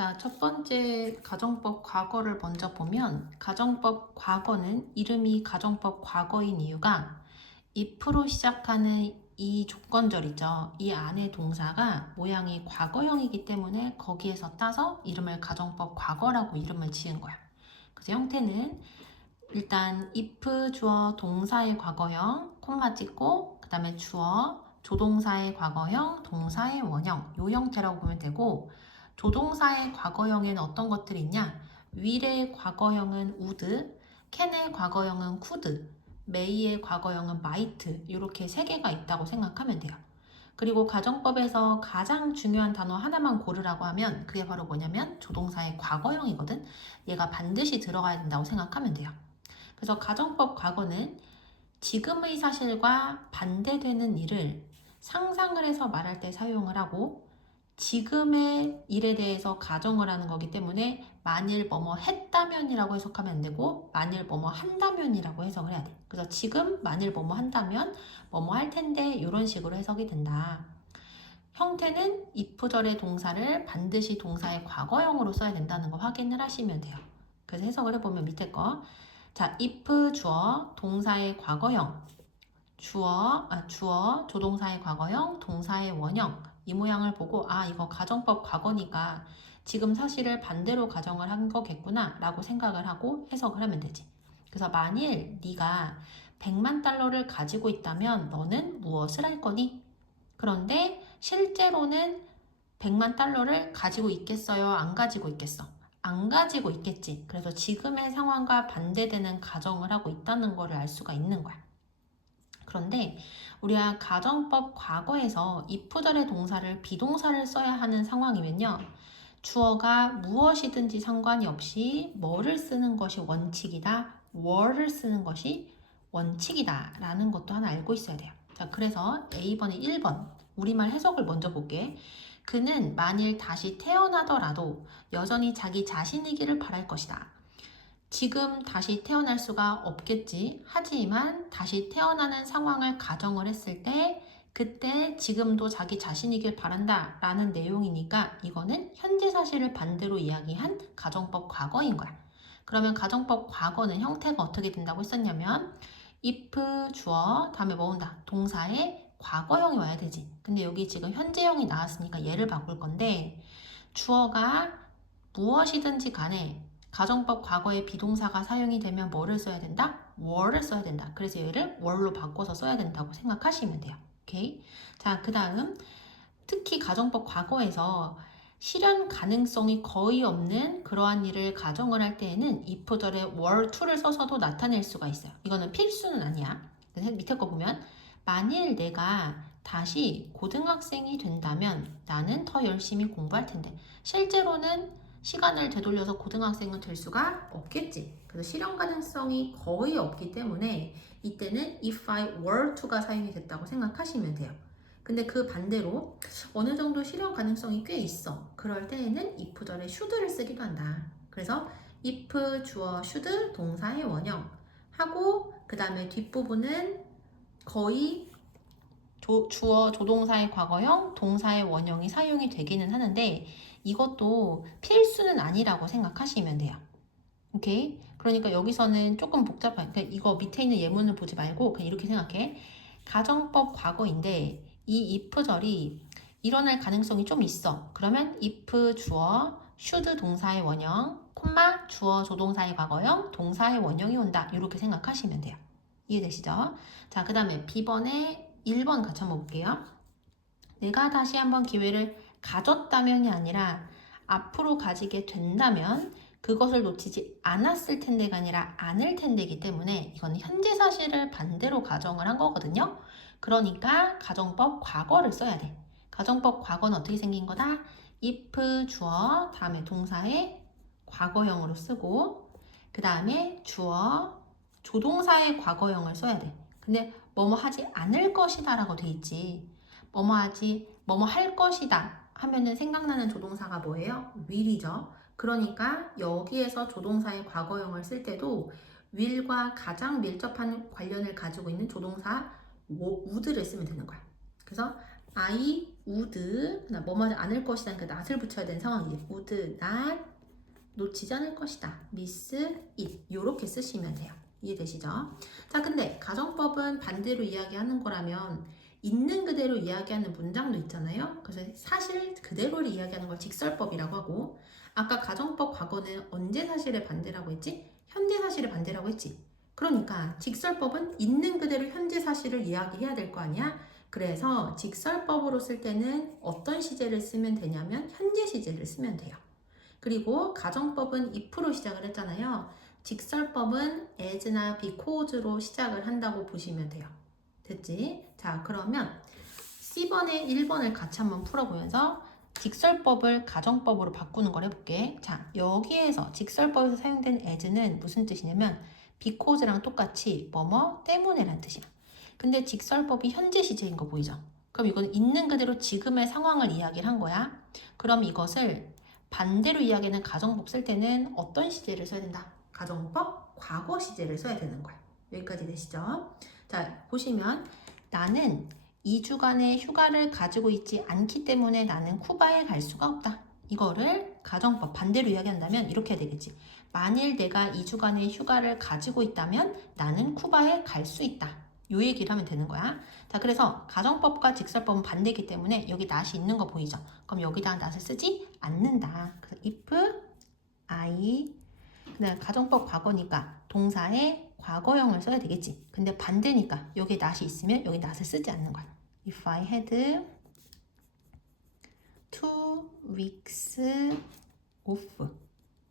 자, 첫 번째 가정법 과거를 먼저 보면 가정법 과거는 이름이 가정법 과거인 이유가 if로 시작하는 이 조건절이죠. 이 안에 동사가 모양이 과거형이기 때문에 거기에서 따서 이름을 가정법 과거라고 이름을 지은 거야. 그래서 형태는 일단 if 주어 동사의 과거형 콤마 찍고 그 다음에 주어 조동사의 과거형 동사의 원형 요 형태라고 보면 되고, 조동사의 과거형에는 어떤 것들이 있냐? will의 과거형은 would, can의 과거형은 could, may의 과거형은 might 이렇게 세 개가 있다고 생각하면 돼요. 그리고 가정법에서 가장 중요한 단어 하나만 고르라고 하면 그게 바로 뭐냐면 조동사의 과거형이거든. 얘가 반드시 들어가야 된다고 생각하면 돼요. 그래서 가정법 과거는 지금의 사실과 반대되는 일을 상상을 해서 말할 때 사용을 하고, 지금의 일에 대해서 가정을 하는 거기 때문에 만일 뭐뭐 했다면이라고 해석하면 안 되고 만일 뭐뭐 한다면이라고 해석을 해야 돼. 그래서 지금 만일 뭐뭐 한다면 뭐뭐 할 텐데 이런 식으로 해석이 된다. 형태는 if절의 동사를 반드시 동사의 과거형으로 써야 된다는 거 확인을 하시면 돼요. 그래서 해석을 해보면 밑에 거, 자, if 주어 동사의 과거형, 주어 조동사의 과거형 동사의 원형 이 모양을 보고 이거 가정법 과거니까 지금 사실을 반대로 가정을 한 거겠구나 라고 생각을 하고 해석을 하면 되지. 그래서 만일 네가 100만 달러를 가지고 있다면 너는 무엇을 할 거니? 그런데 실제로는 100만 달러를 가지고 있겠어요? 안 가지고 있겠어? 안 가지고 있겠지. 그래서 지금의 상황과 반대되는 가정을 하고 있다는 것을 알 수가 있는 거야. 그런데 우리가 가정법 과거에서 if절의 동사를 비동사를 써야 하는 상황이면요, 주어가 무엇이든지 상관이 없이 뭐를 쓰는 것이 원칙이다, where를 쓰는 것이 원칙이다 라는 것도 하나 알고 있어야 돼요. 자, 그래서 A번의 1번 우리말 해석을 먼저 볼게. 그는 만일 다시 태어나더라도 여전히 자기 자신이기를 바랄 것이다. 지금 다시 태어날 수가 없겠지. 하지만 다시 태어나는 상황을 가정을 했을 때 그때 지금도 자기 자신이길 바란다 라는 내용이니까 이거는 현재 사실을 반대로 이야기한 가정법 과거인 거야. 그러면 가정법 과거는 형태가 어떻게 된다고 했었냐면 if 주어 다음에 뭐 온다? 동사의 과거형이 와야 되지. 근데 여기 지금 현재형이 나왔으니까 얘를 바꿀 건데, 주어가 무엇이든지 간에 가정법 과거에 비동사가 사용이 되면 뭐를 써야 된다? were를 써야 된다. 그래서 얘를 were로 바꿔서 써야 된다고 생각하시면 돼요. 오케이? 자, 그 다음 특히 가정법 과거에서 실현 가능성이 거의 없는 그러한 일을 가정을 할 때에는 if절에 were to를 써서도 나타낼 수가 있어요. 이거는 필수는 아니야. 밑에 거 보면 만일 내가 다시 고등학생이 된다면 나는 더 열심히 공부할 텐데, 실제로는 시간을 되돌려서 고등학생은 될 수가 없겠지. 그래서 실현 가능성이 거의 없기 때문에 이때는 if I were to가 사용이 됐다고 생각하시면 돼요. 근데 그 반대로 어느 정도 실현 가능성이 꽤 있어. 그럴 때에는 if절에 should를 쓰기도 한다. 그래서 if 주어 should 동사의 원형 하고 그 다음에 뒷부분은 거의 주어 조동사의 과거형 동사의 원형이 사용이 되기는 하는데 이것도 필수는 아니라고 생각하시면 돼요. 오케이? 그러니까 여기서는 조금 복잡한, 그러니까 이거 밑에 있는 예문을 보지 말고 그냥 이렇게 생각해. 가정법 과거인데 이 if절이 일어날 가능성이 좀 있어. 그러면 if 주어 should 동사의 원형 콤마 주어 조동사의 과거형 동사의 원형이 온다. 이렇게 생각하시면 돼요. 이해되시죠? 자, 그 다음에 B번에 1번 같이 한번 볼게요. 내가 다시 한번 기회를 가졌다면이 아니라 앞으로 가지게 된다면 그것을 놓치지 않았을 텐데가 아니라 않을 텐데이기 때문에 이건 현재 사실을 반대로 가정을 한 거거든요. 그러니까 가정법 과거를 써야 돼. 가정법 과거는 어떻게 생긴 거다? if 주어 다음에 동사의 과거형으로 쓰고 그 다음에 주어 조동사의 과거형을 써야 돼. 근데 뭐뭐 하지 않을 것이다 라고 돼 있지. 뭐뭐 할 것이다 하면은 생각나는 조동사가 뭐예요? will이죠. 그러니까 여기에서 조동사의 과거형을 쓸 때도 will과 가장 밀접한 관련을 가지고 있는 조동사 would를 쓰면 되는 거야. 그래서 I would, 뭐뭐하지 않을 것이다. 그러니까 not을 붙여야 되는 상황이지. would not, 놓치지 않을 것이다. miss it. 요렇게 쓰시면 돼요. 이해되시죠? 자, 근데 가정법은 반대로 이야기하는 거라면 있는 그대로 이야기하는 문장도 있잖아요. 그래서 사실 그대로를 이야기하는 걸 직설법이라고 하고, 아까 가정법 과거는 언제 사실의 반대라고 했지? 현재 사실의 반대라고 했지. 그러니까 직설법은 있는 그대로 현재 사실을 이야기해야 될 거 아니야? 그래서 직설법으로 쓸 때는 어떤 시제를 쓰면 되냐면 현재 시제를 쓰면 돼요. 그리고 가정법은 if로 시작을 했잖아요. 직설법은 as나 because로 시작을 한다고 보시면 돼요. 됐지? 자, 그러면 C번에 1번을 같이 한번 풀어보면서 직설법을 가정법으로 바꾸는 걸 해볼게. 자, 여기에서 직설법에서 사용된 as는 무슨 뜻이냐면 because랑 똑같이 뭐뭐 때문에란 뜻이야. 근데 직설법이 현재 시제인 거 보이죠? 그럼 이건 있는 그대로 지금의 상황을 이야기를 한 거야. 그럼 이것을 반대로 이야기하는 가정법 쓸 때는 어떤 시제를 써야 된다? 가정법 과거 시제를 써야 되는 거야. 여기까지 되시죠? 자, 보시면 나는 2주간의 휴가를 가지고 있지 않기 때문에 나는 쿠바에 갈 수가 없다. 이거를 가정법 반대로 이야기한다면 이렇게 해야 되겠지. 만일 내가 2주간의 휴가를 가지고 있다면 나는 쿠바에 갈 수 있다. 요 얘기를 하면 되는 거야. 자, 그래서 가정법과 직설법은 반대이기 때문에 여기 not이 있는 거 보이죠? 그럼 여기다 not을 쓰지 않는다. 그래서 if I, 그다음 가정법 과거니까 동사의 과거형을 써야 되겠지. 근데 반대니까 여기에 not이 있으면 여기 not을 쓰지 않는 거야. If I had 2 weeks off,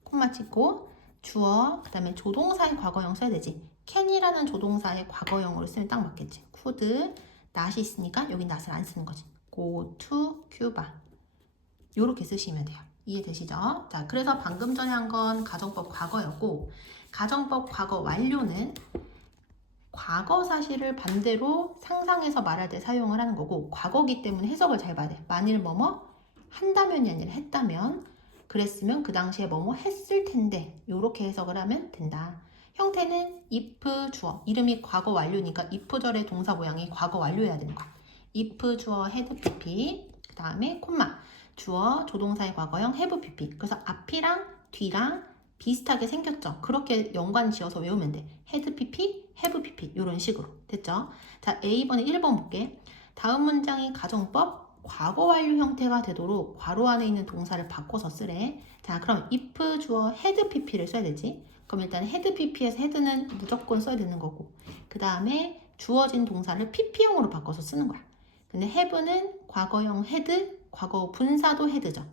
콤마 찍고 주어, 그 다음에 조동사의 과거형 써야 되지. can이라는 조동사의 과거형으로 쓰면 딱 맞겠지. could, not이 있으니까 여기 not을 안 쓰는 거지. go to Cuba. 요렇게 쓰시면 돼요. 이해되시죠? 자, 그래서 방금 전에 한 건 가정법 과거였고, 가정법 과거 완료는 과거 사실을 반대로 상상해서 말할 때 사용을 하는 거고, 과거기 때문에 해석을 잘 봐야 돼. 만일 뭐뭐 한다면이 아니라 했다면, 그랬으면 그 당시에 뭐뭐 했을 텐데, 요렇게 해석을 하면 된다. 형태는 if 주어, 이름이 과거 완료니까 if절의 동사 모양이 과거 완료해야 되는 거야. if 주어 had pp, 그 다음에 콤마 주어 조동사의 과거형 have pp. 그래서 앞이랑 뒤랑 비슷하게 생겼죠. 그렇게 연관 지어서 외우면 돼. had pp, have pp 이런 식으로 됐죠. 자, A번에 1번 볼게. 다음 문장이 가정법 과거 완료 형태가 되도록 괄호 안에 있는 동사를 바꿔서 쓰래. 자, 그럼 if 주어 had pp를 써야 되지. 그럼 일단 had pp에서 had는 무조건 써야 되는 거고, 그 다음에 주어진 동사를 pp형으로 바꿔서 쓰는 거야. 근데 have는 과거형 had, 과거 분사도 had죠.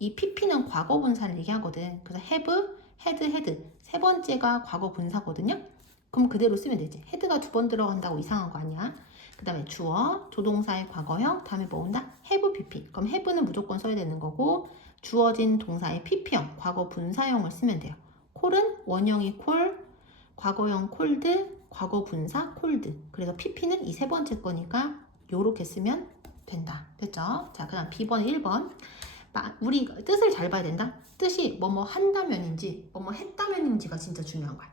이 pp는 과거 분사를 얘기하거든. 그래서 have, had 세 번째가 과거 분사거든요. 그럼 그대로 쓰면 되지. had가 2번 들어간다고 이상한 거 아니야. 그 다음에 주어, 조동사의 과거형, 다음에 뭐 온다? have pp. 그럼 have는 무조건 써야 되는 거고, 주어진 동사의 pp형, 과거 분사형을 쓰면 돼요. 콜은 원형이 콜, 과거형 콜드, 과거 분사 콜드. 그래서 pp는 이 세 번째 거니까 요렇게 쓰면 된다. 됐죠? 자, 그 다음 B번 1번. 우리 뜻을 잘 봐야 된다. 뜻이 뭐뭐 한다면인지 뭐뭐 했다면인지가 진짜 중요한 거야.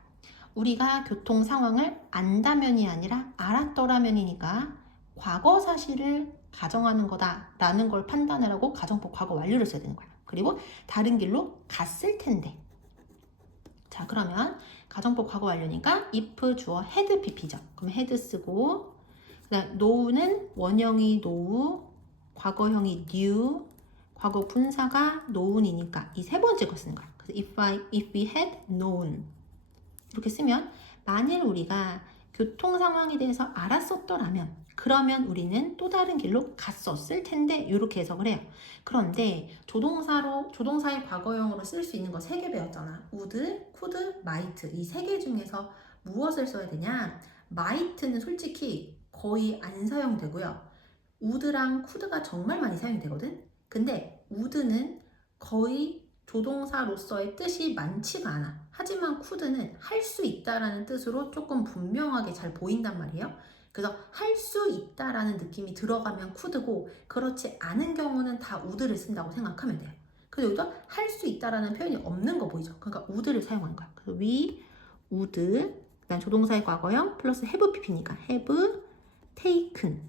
우리가 교통 상황을 안다면이 아니라 알았더라면이니까 과거 사실을 가정하는 거다라는 걸 판단을 하고 가정법 과거 완료를 써야 되는 거야. 그리고 다른 길로 갔을 텐데. 자, 그러면 가정법 과거 완료니까 if 주어 had pp죠. 그럼 had 쓰고, 그다음 know는 원형이 know, 과거형이 knew, 과거 분사가 known이니까 이 세 번째 거 쓰는 거야. 그래서 if we had known 이렇게 쓰면 만일 우리가 교통 상황에 대해서 알았었더라면 그러면 우리는 또 다른 길로 갔었을 텐데 이렇게 해석을 해요. 그런데 조동사의 과거형으로 쓸 수 있는 거 3개 배웠잖아. would, could, might 이 3개 중에서 무엇을 써야 되냐? might는 솔직히 거의 안 사용되고요. would랑 could가 정말 많이 사용되거든. 근데 would는 거의 조동사로서의 뜻이 많지가 않아. 하지만 could는 할 수 있다라는 뜻으로 조금 분명하게 잘 보인단 말이에요. 그래서 할 수 있다라는 느낌이 들어가면 could고, 그렇지 않은 경우는 다 would를 쓴다고 생각하면 돼요. 그래서 여기도 할 수 있다라는 표현이 없는 거 보이죠? 그러니까 would를 사용한 거야. 그래서 we, would, 그다음 조동사의 과거형 플러스 have pp니까 have taken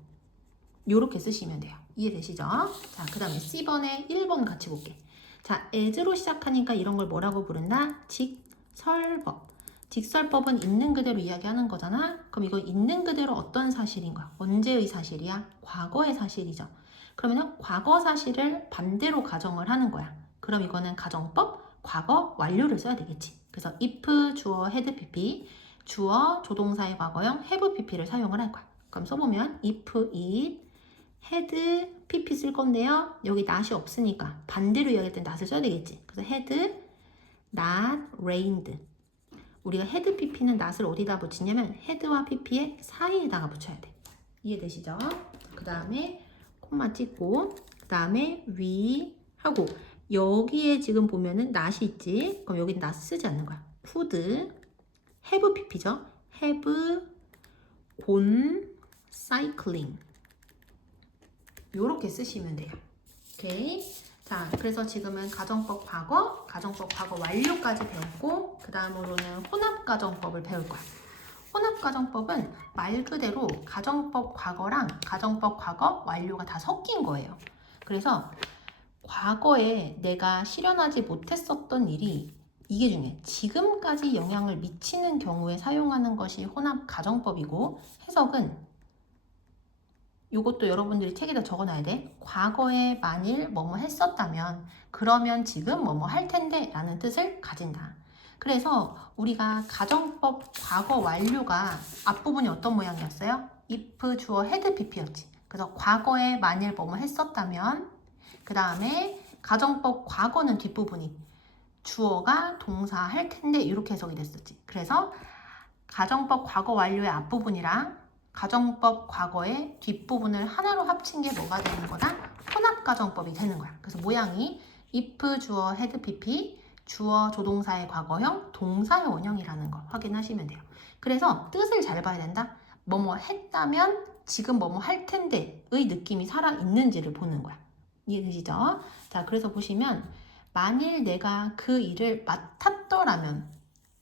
이렇게 쓰시면 돼요. 이해되시죠? 자, 그 다음에 C번에 1번 같이 볼게. 자, as로 시작하니까 이런 걸 뭐라고 부른다? 직설법. 직설법은 있는 그대로 이야기하는 거잖아. 그럼 이거 있는 그대로 어떤 사실인 거야? 언제의 사실이야? 과거의 사실이죠. 그러면 과거 사실을 반대로 가정을 하는 거야. 그럼 이거는 가정법, 과거 완료를 써야 되겠지. 그래서 if 주어 had pp, 주어 조동사의 과거형 have pp를 사용을 할 거야. 그럼 써보면 if it had pp 쓸 건데요. 여기 not이 없으니까 반대로 이야기할 땐 not을 써야 되겠지. 그래서 had not rained. 우리가 had pp는 not을 어디다 붙이냐면 had와 pp의 사이에다가 붙여야 돼. 이해되시죠? 그 다음에 콤마 찍고 그 다음에 we 하고 여기에 지금 보면은 not이 있지. 그럼 여기는 not 쓰지 않는 거야. could have pp죠. have gone cycling. 요렇게 쓰시면 돼요. 오케이. 자, 그래서 지금은 가정법 과거, 가정법 과거 완료까지 배웠고 그 다음으로는 혼합가정법을 배울 거야. 혼합가정법은 말 그대로 가정법 과거랑 가정법 과거 완료가 다 섞인 거예요. 그래서 과거에 내가 실현하지 못했었던 일이 이게 중요해. 지금까지 영향을 미치는 경우에 사용하는 것이 혼합가정법이고 해석은 이것도 여러분들이 책에다 적어놔야 돼. 과거에 만일 뭐뭐 했었다면 그러면 지금 뭐뭐 할 텐데 라는 뜻을 가진다. 그래서 우리가 가정법 과거 완료가 앞부분이 어떤 모양이었어요? if 주어 had pp였지. 그래서 과거에 만일 뭐뭐 했었다면 그 다음에 가정법 과거는 뒷부분이 주어가 동사 할 텐데 이렇게 해석이 됐었지. 그래서 가정법 과거 완료의 앞부분이랑 가정법 과거의 뒷부분을 하나로 합친 게 뭐가 되는 거다? 혼합가정법이 되는 거야. 그래서 모양이 if 주어 had pp, 주어 조동사의 과거형, 동사의 원형이라는 거 확인하시면 돼요. 그래서 뜻을 잘 봐야 된다. 뭐뭐 했다면 지금 뭐뭐 할 텐데의 느낌이 살아있는지를 보는 거야. 이해되시죠? 자, 그래서 보시면 만일 내가 그 일을 맡았더라면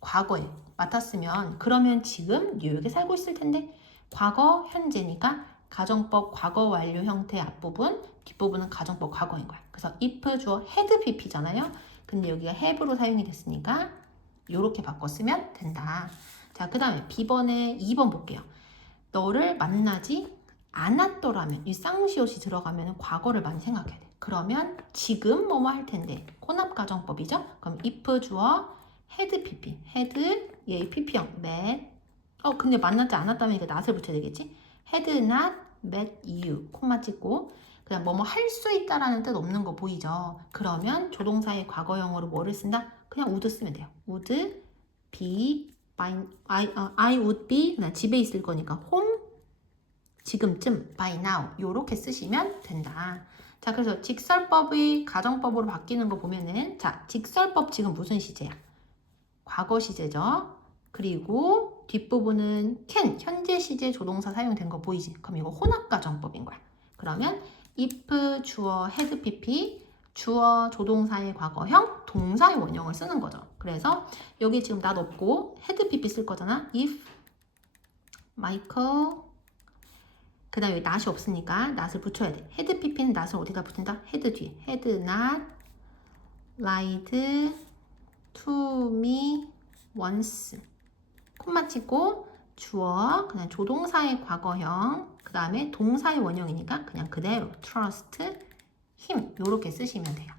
과거에 맡았으면 그러면 지금 뉴욕에 살고 있을 텐데 과거, 현재니까 가정법 과거 완료 형태 앞부분, 뒷부분은 가정법 과거인 거야. 그래서 if 주어 had pp잖아요. 근데 여기가 have로 사용이 됐으니까 이렇게 바꿔 쓰면 된다. 자, 그 다음에 B번에 2번 볼게요. 너를 만나지 않았더라면 이 쌍시옷이 들어가면 과거를 많이 생각해야 돼. 그러면 지금 뭐뭐 할 텐데 혼합가정법이죠. 그럼 if 주어 had pp, had 얘 pp형 met 근데 만나지 않았다면 이거 not을 붙여야 되겠지? had not met you 콤마 찍고 그냥 뭐뭐 할 수 있다라는 뜻 없는 거 보이죠? 그러면 조동사의 과거형으로 뭐를 쓴다? 그냥 would 쓰면 돼요. would be I would be 그냥 집에 있을 거니까 home 지금쯤 by now 요렇게 쓰시면 된다. 자, 그래서 직설법이 가정법으로 바뀌는 거 보면은 자, 직설법 지금 무슨 시제야? 과거 시제죠. 그리고 뒷부분은 can, 현재 시제 조동사 사용된 거 보이지? 그럼 이거 혼합가정법인 거야. 그러면 if 주어 had pp, 주어 조동사의 과거형, 동사의 원형을 쓰는 거죠. 그래서 여기 지금 not 없고 had pp 쓸 거잖아. if Michael 그 다음에 여기 not이 없으니까 not을 붙여야 돼. had pp는 not을 어디다 붙인다? had 뒤에. had not lied to me once 콤마 치고 주어 그냥 조동사의 과거형 그 다음에 동사의 원형이니까 그냥 그대로 trust him 이렇게 쓰시면 돼요.